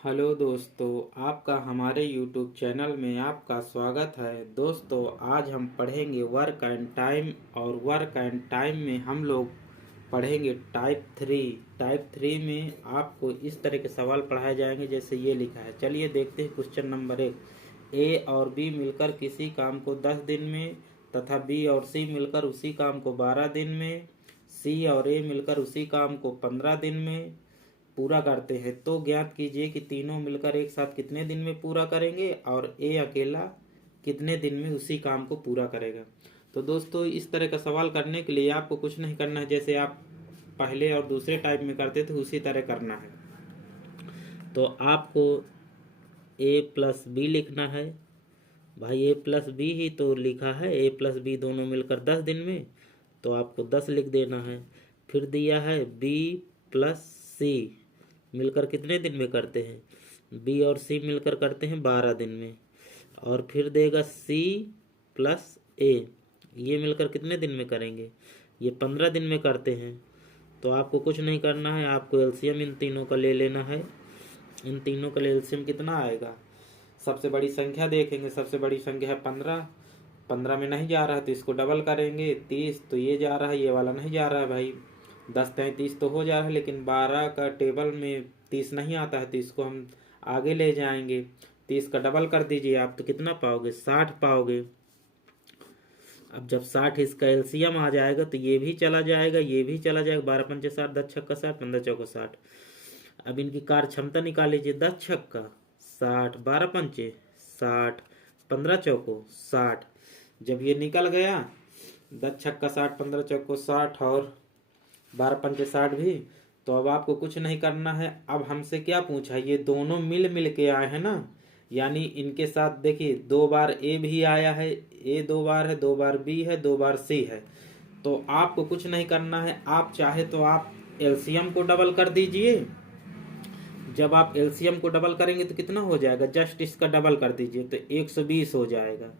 Hello दोस्तों, आपका हमारे YouTube चैनल में आपका स्वागत है। दोस्तों, आज हम पढ़ेंगे वर्क एंड टाइम। और वर्क एंड टाइम में हम लोग पढ़ेंगे टाइप 3 में आपको इस तरह के सवाल पढ़ाए जाएंगे जैसे ये लिखा है। चलिए देखते हैं क्वेश्चन नंबर 1। ए और बी मिलकर किसी काम को 10 दिन में तथा बी और सी मिलकर उसी काम को 12 दिन में, सी और ए मिलकर उसी काम को 15 दिन में पूरा करते हैं, तो ज्ञात कीजिए कि तीनों मिलकर एक साथ कितने दिन में पूरा करेंगे और ए अकेला कितने दिन में उसी काम को पूरा करेगा। तो दोस्तों, इस तरह का सवाल करने के लिए आपको कुछ नहीं करना है, जैसे आप पहले और दूसरे टाइप में करते थे उसी तरह करना है। तो आपको ए प्लस बी लिखना है। भाई ए प्लस बी ही तो लिखा है, ए प्लस बी दोनों मिलकर 10 दिन में, तो आपको 10 लिख देना है। फिर दिया है बी प्लस सी मिलकर कितने दिन में करते हैं, बी और सी मिलकर करते हैं 12 दिन में। और फिर देगा सी प्लस ए, ये मिलकर कितने दिन में करेंगे, ये 15 दिन में करते हैं। तो आपको कुछ नहीं करना है, आपको एलसीएम इन तीनों का ले लेना है। इन तीनों का एलसीएम कितना आएगा, सबसे बड़ी संख्या देखेंगे। सबसे बड़ी संख्या है 15। 15 में नहीं जा रहा है तो इसको डबल करेंगे। 30 तो ये जा रहा है, ये वाला नहीं जा रहा है भाई। 10 33 तो हो जा रहा है, लेकिन 12 का टेबल में 30 नहीं आता है, तो इसको हम आगे ले जाएंगे। 30 का डबल कर दीजिए आप, तो कितना पाओगे, 60 पाओगे। अब जब 60 इसका एलसीएम आ जाएगा तो ये भी चला जाएगा, ये भी चला जाएगा। 12 पंचे 60, 10 छक्का 60, 15 चौका 60। अब इनकी कार्य क्षमता निकाल लीजिए। 10 छक्का 60, 12 पंचे 60, 15 चौको 60। जब ये निकल गया 10 छक्का 60, 15 चौको 60 और 12 पंचे 60 भी, तो अब आपको कुछ नहीं करना है। अब हमसे क्या पूछा, ये दोनों मिल के आए हैं ना, यानी इनके साथ देखिए 2 बार ए भी आया है, ए 2 बार है, 2 बार बी है, 2 बार सी है। तो आपको कुछ नहीं करना है, आप चाहे तो आप एलसीएम को डबल कर दीजिए। जब आप एलसीएम को डबल करेंगे तो कितना हो जाएगा, जस्ट इसका डबल कर दीजिए तो 120 हो जाएगा।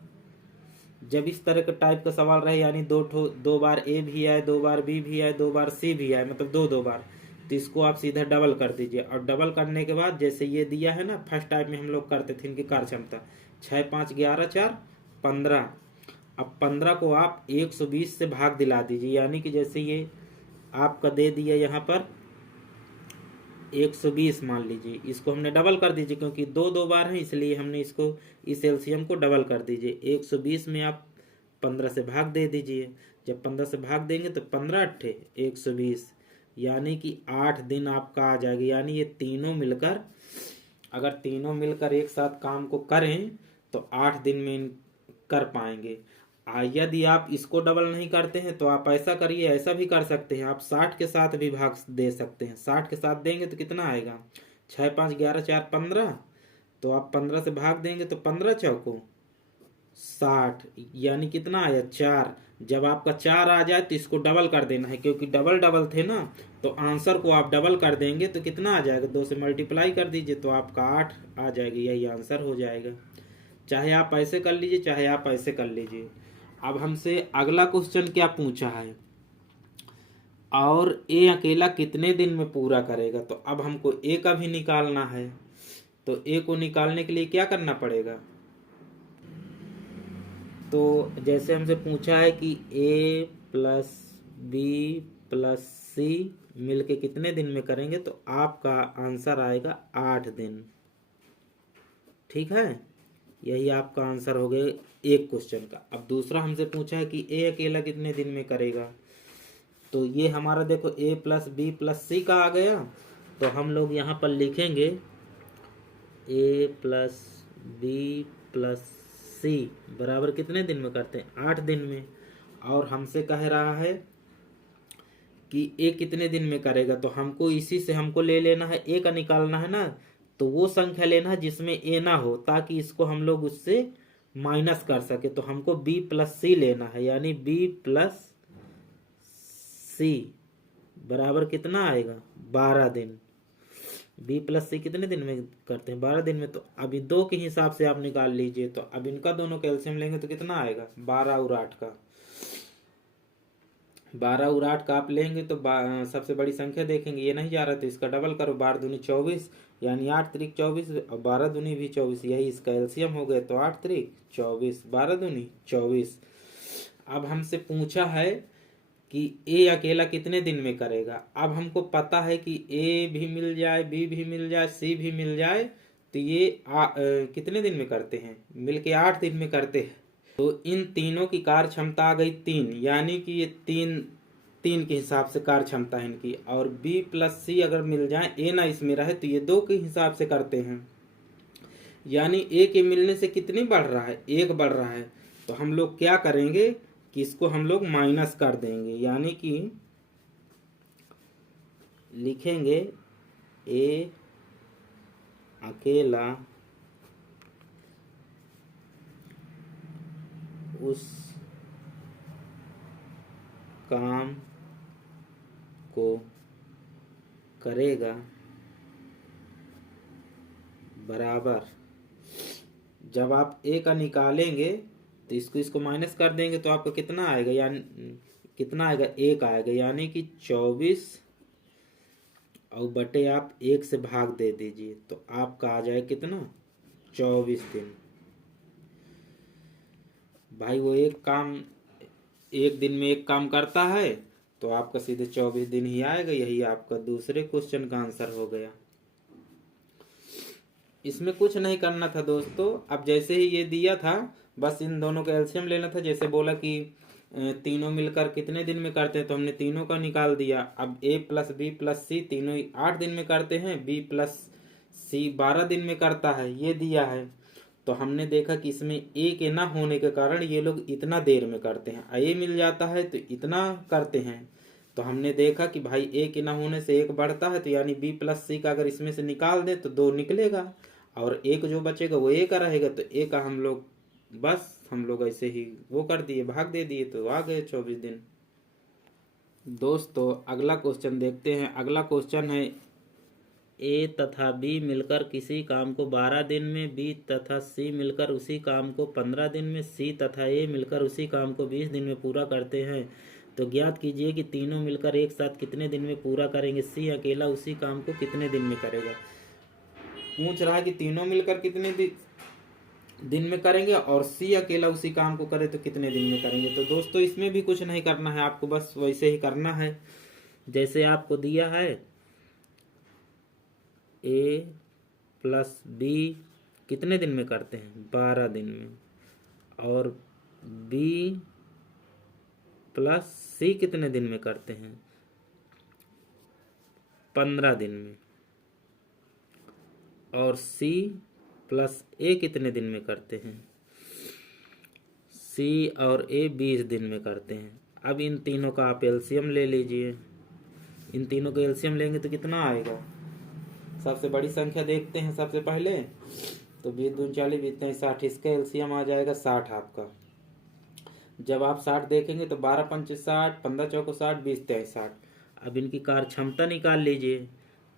जब इस तरह का टाइप का सवाल रहे, यानी 2 बार ए भी आए, 2 बार बी भी आए, 2 बार सी भी आए, मतलब 2 बार, तो इसको आप सीधा डबल कर दीजिए। और डबल करने के बाद जैसे ये दिया है ना, फर्स्ट टाइप में हम लोग करते थे इनकी कार्य क्षमता 6 5 11 4 15। अब 15 को आप 120 से भाग दिला दीजिए, यानी कि जैसे ये आपका दे दिया यहाँ पर 120 मान लीजिए, इसको हमने डबल कर दीजिए क्योंकि 2 बार है, इसलिए हमने इसको इस एलसीएम को डबल कर दीजिए। 120 में आप 15 से भाग दे दीजिए। जब 15 से भाग देंगे तो 15 अट्ठे 120, यानी कि 8 दिन आपका आ जाएगा। यानी ये तीनों मिलकर, अगर तीनों मिलकर एक साथ काम को करें तो 8 दिन में कर पाएंगे। यदि आप इसको डबल नहीं करते हैं तो आप ऐसा करिए, ऐसा भी कर सकते हैं, आप 60 के साथ भी भाग दे सकते हैं। 60 के साथ देंगे तो कितना आएगा, 6 5 11 4 15, तो आप 15 से भाग देंगे तो 15 चौको 60, यानी कितना आया 4। जब आपका 4 आ जाए तो इसको डबल कर देना है, क्योंकि डबल डबल थे ना, तो आंसर को आप डबल कर देंगे तो कितना आ जाएगा, 2 से मल्टीप्लाई कर दीजिए तो आपका 8 आ जाएगी, यही आंसर हो जाएगा। चाहे आप ऐसे कर लीजिए, चाहे आप ऐसे कर लीजिए। अब हमसे अगला क्वेश्चन क्या पूछा है, और ए अकेला कितने दिन में पूरा करेगा। तो अब हमको ए का भी निकालना है, तो ए को निकालने के लिए क्या करना पड़ेगा। तो जैसे हमसे पूछा है कि ए प्लस बी प्लस सी मिलके कितने दिन में करेंगे, तो आपका आंसर आएगा 8 दिन। ठीक है, यही आपका आंसर हो गया एक क्वेश्चन का। अब दूसरा हमसे पूछा है कि ए अकेला कितने दिन में करेगा, तो ये हमारा देखो ए प्लस बी प्लस सी का आ गया। तो हम लोग यहाँ पर लिखेंगे ए प्लस बी प्लस सी बराबर कितने दिन में करते हैं, 8 दिन में। और हमसे कह रहा है कि ए कितने दिन में करेगा, तो हमको इसी से हमको ले लेना है, ए का निकालना है ना, तो वो संख्या लेना है जिसमें ए ना हो, ताकि इसको हम लोग उससे माइनस कर सके। तो हमको बी प्लस सी लेना है, यानी बी प्लस सी बराबर कितना आएगा, 12 दिन। बी प्लस सी कितने दिन में करते हैं, 12 दिन में। तो अभी 2 के हिसाब से आप निकाल लीजिए, तो अब इनका दोनों कैल्शियम लेंगे तो कितना आएगा, 12 और 8 का। 12 और 8 का आप लेंगे तो सबसे बड़ी संख्या देखेंगे, ये नहीं जा रहा तो इसका डबल करो, 12 दूनी 24, यानी 8 त्रिक 24 और 12 दूनी भी 24, यही इसका एलसीएम हो गया। तो 8 त्रिक 24, 12 दूनी 24। अब हमसे पूछा है कि ए अकेला कितने दिन में करेगा। अब हमको पता है कि ए भी मिल जाए, बी भी मिल जाए, सी भी मिल जाए, तो ये कितने दिन में करते हैं, मिलके 8 दिन में करते हैं। तो इन तीनों की कार्य क्षमता आ गई 3, यानी कि ये 3 के हिसाब से कार्य क्षमता है इनकी। और बी प्लस सी अगर मिल जाए, ए ना इसमें रहे, तो ये 2 के हिसाब से करते हैं। यानी ए के मिलने से कितनी बढ़ रहा है, 1 बढ़ रहा है। तो हम लोग क्या करेंगे कि इसको हम लोग माइनस कर देंगे, यानी कि लिखेंगे ए अकेला उस काम को करेगा बराबर। जब आप ए का निकालेंगे तो इसको माइनस कर देंगे तो आपको कितना आएगा, यानी कितना आएगा, 1 आएगा। यानी कि 24 और बटे आप 1 से भाग दे दीजिए तो आपका आ जाए कितना, 24 दिन। भाई वो एक दिन में एक काम करता है तो आपका सीधे 24 दिन ही आएगा। यही आपका दूसरे क्वेश्चन का आंसर हो गया। इसमें कुछ नहीं करना था दोस्तों। अब जैसे ही ये दिया था, बस इन दोनों का एलसीएम लेना था। जैसे बोला कि तीनों मिलकर कितने दिन में करते हैं, तो हमने तीनों का निकाल दिया। अब ए प्लस बी प्लस सी तीनों ही 8 दिन में करते हैं, बी प्लस सी 12 दिन में करता है, ये दिया है। तो हमने देखा कि इसमें ए के ना होने के कारण ये लोग इतना देर में करते हैं, ए मिल जाता है तो इतना करते हैं। तो हमने देखा कि भाई ए के ना होने से 1 बढ़ता है, तो यानी बी प्लस सी का अगर इसमें से निकाल दें तो 2 निकलेगा, और 1 जो बचेगा वो ए का रहेगा। तो ए का हम लोग ऐसे ही वो कर दिए, भाग दे दिए, तो आ गए 24 दिन। दोस्तों अगला क्वेश्चन देखते हैं। अगला क्वेश्चन है, ए तथा बी मिलकर किसी काम को 12 दिन में, बी तथा सी मिलकर उसी काम को 15 दिन में, सी तथा ए मिलकर उसी काम को 20 दिन में पूरा करते हैं। तो ज्ञात कीजिए कि तीनों मिलकर एक साथ कितने दिन में पूरा करेंगे। सी अकेला उसी काम को कितने दिन में करेगा। पूछ रहा है कि तीनों मिलकर कितने दिन में करेंगे और सी अकेला उसी काम को करे तो कितने दिन में करेंगे। तो दोस्तों इसमें भी कुछ नहीं करना है, आपको बस वैसे ही करना है जैसे आपको दिया है। ए प्लस बी कितने दिन में करते हैं, 12 दिन में, और बी प्लस सी कितने दिन में करते हैं, 15 दिन में, और सी प्लस ए कितने दिन में करते हैं, सी और ए 20 दिन में करते हैं। अब इन तीनों का आप एलसीएम ले लीजिए। इन तीनों का एलसीएम लेंगे तो कितना आएगा। सबसे बड़ी संख्या देखते हैं सबसे पहले, तो 20 दूनी 40, 20 तिया 60, इसका एलसीएम आ जाएगा 60 आपका। जब आप 60 देखेंगे तो 12 पंचे 60, 15 चौको 60, 20 तिया 60। अब इनकी कार्य क्षमता निकाल लीजिए।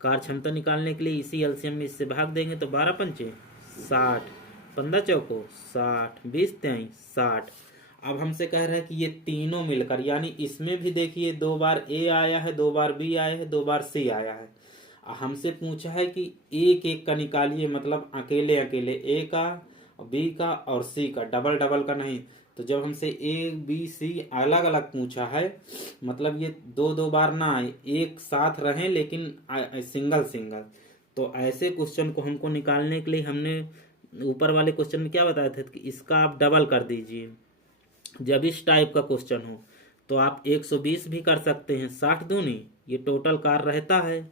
कार्य क्षमता निकालने के लिए इसी एलसीएम में इससे भाग देंगे तो 12 पंचे 60, 15 चौको 60, 20 तिया 60। अब हमसे कह रहे हैं कि ये तीनों मिलकर, यानी इसमें भी देखिए 2 बार ए आया है, 2 बार बी आया है, 2 बार सी आया है। हमसे पूछा है कि एक एक का निकालिए, मतलब अकेले अकेले, ए का, बी का और सी का, डबल डबल का नहीं। तो जब हमसे ए बी सी अलग अलग पूछा है, मतलब ये 2 बार ना आए, एक साथ रहें लेकिन सिंगल सिंगल, तो ऐसे क्वेश्चन को हमको निकालने के लिए हमने ऊपर वाले क्वेश्चन में क्या बताया था कि इसका आप डबल कर दीजिए। जब इस टाइप का क्वेश्चन हो तो आप 120 भी कर सकते हैं। 60 दूनी ये टोटल कार्य रहता है,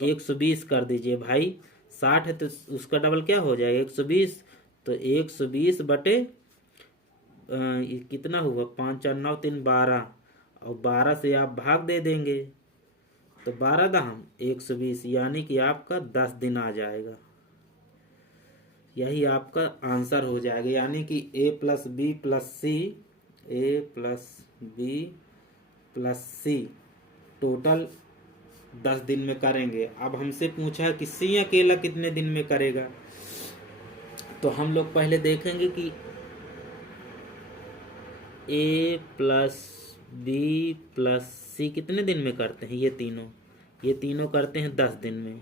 120 कर दीजिए भाई। 60 है तो उसका डबल क्या हो जाएगा, 120। तो 120 बटे कितना हुआ, 5 4 9 3 12, और 12 से आप भाग दे देंगे तो 12 दहम 120, यानी कि आपका 10 दिन आ जाएगा। यही आपका आंसर हो जाएगा। यानी कि ए प्लस बी प्लस सी, ए प्लस बी प्लस सी टोटल 10 दिन में करेंगे। अब हमसे पूछा है कि सी अकेला कितने दिन में करेगा। तो हम लोग पहले देखेंगे कि ए प्लस बी प्लस सी कितने दिन में करते हैं। ये तीनों करते हैं 10 दिन में।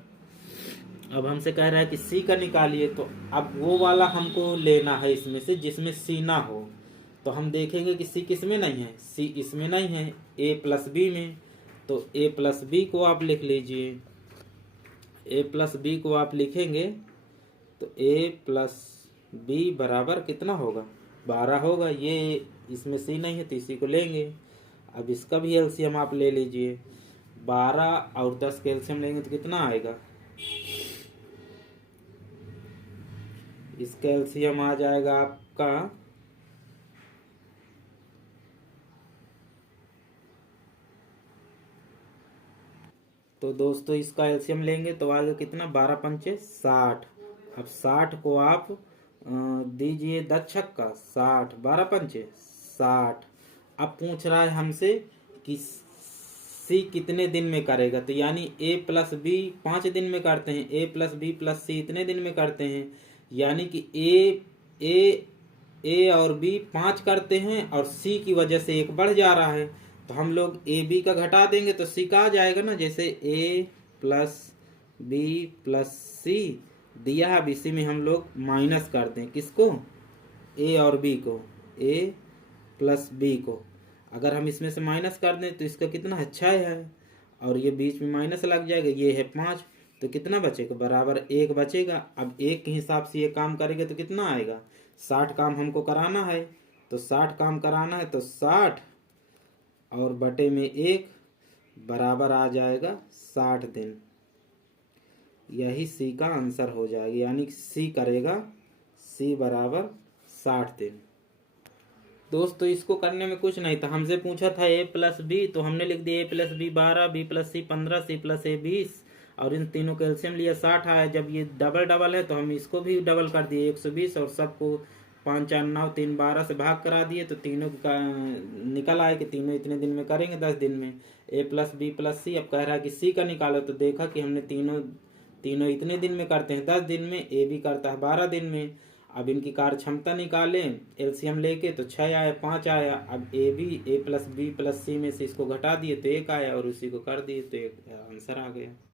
अब हमसे कह रहा है कि सी का निकालिए, तो अब वो वाला हमको लेना है इसमें से जिसमें सी ना हो। तो हम देखेंगे कि सी किस में नहीं है, सी इसमें नहीं है, ए प्लस बी में। तो ए प्लस बी को आप लिख लीजिए, ए प्लस बी को आप लिखेंगे तो ए प्लस बी बराबर कितना होगा, 12 होगा। ये इसमें सी नहीं है तो इसी को लेंगे। अब इसका भी एलसीएम आप ले लीजिए, 12 और 10 का एलसीएम लेंगे तो कितना आएगा, इसका एलसीएम आ जाएगा आपका तो दोस्तों इसका एलसीएम लेंगे तो आएगा कितना, 12 पंचे 60। अब 60 को आप दीजिए 10 छक्का 60, 12 पंचे 60। अब पूछ रहा है हमसे कि सी कितने दिन में करेगा, तो यानी ए प्लस बी 5 दिन में करते हैं, ए प्लस बी प्लस सी इतने दिन में करते हैं, यानी कि ए और बी 5 करते हैं और सी की वजह से 1 बढ़ जा रहा है। तो हम लोग ए बी का घटा देंगे तो सी का आ जाएगा ना, जैसे ए प्लस बी प्लस सी दिया है, अब इसी में हम लोग माइनस कर दें किसको, ए और बी को, ए प्लस बी को। अगर हम इसमें से माइनस कर दें तो इसका कितना है, 6 है, और ये बीच में माइनस लग जाएगा, ये है 5, तो कितना बचेगा, बराबर 1 बचेगा। अब 1 के हिसाब से ये काम करेंगे तो कितना आएगा, 60 काम हमको कराना है, तो 60 काम कराना है तो 60 और बटे में 1 बराबर आ जाएगा 60 दिन। यही सी का आंसर हो जाएगा, यानी सी करेगा, सी बराबर 60 दिन। दोस्तों इसको करने में कुछ नहीं था, हमसे पूछा था ए प्लस बी, तो हमने लिख दिया ए प्लस बी 12, बी प्लस सी 15, सी प्लस ए 20, और इन तीनों का एलसीएम लिया 60 आया। जब ये डबल डबल है तो हम इसको भी डबल कर दिए 120, और सबको 5 4 9 3 12 से भाग करा दिए, तो तीनों का निकल आए कि तीनों इतने दिन में करेंगे, 10 दिन में। ए प्लस बी प्लस सी, अब कह रहा है कि सी का निकालो, तो देखा कि हमने तीनों इतने दिन में करते हैं 10 दिन में, ए भी करता है 12 दिन में। अब इनकी कार्य क्षमता निकालें एलसीएम लेके, तो 6 आया 5 आया। अब ए प्लस बी प्लस सी में से इसको घटा दिए तो 1 आया, और उसी को कर दिए तो एक आंसर आ गया।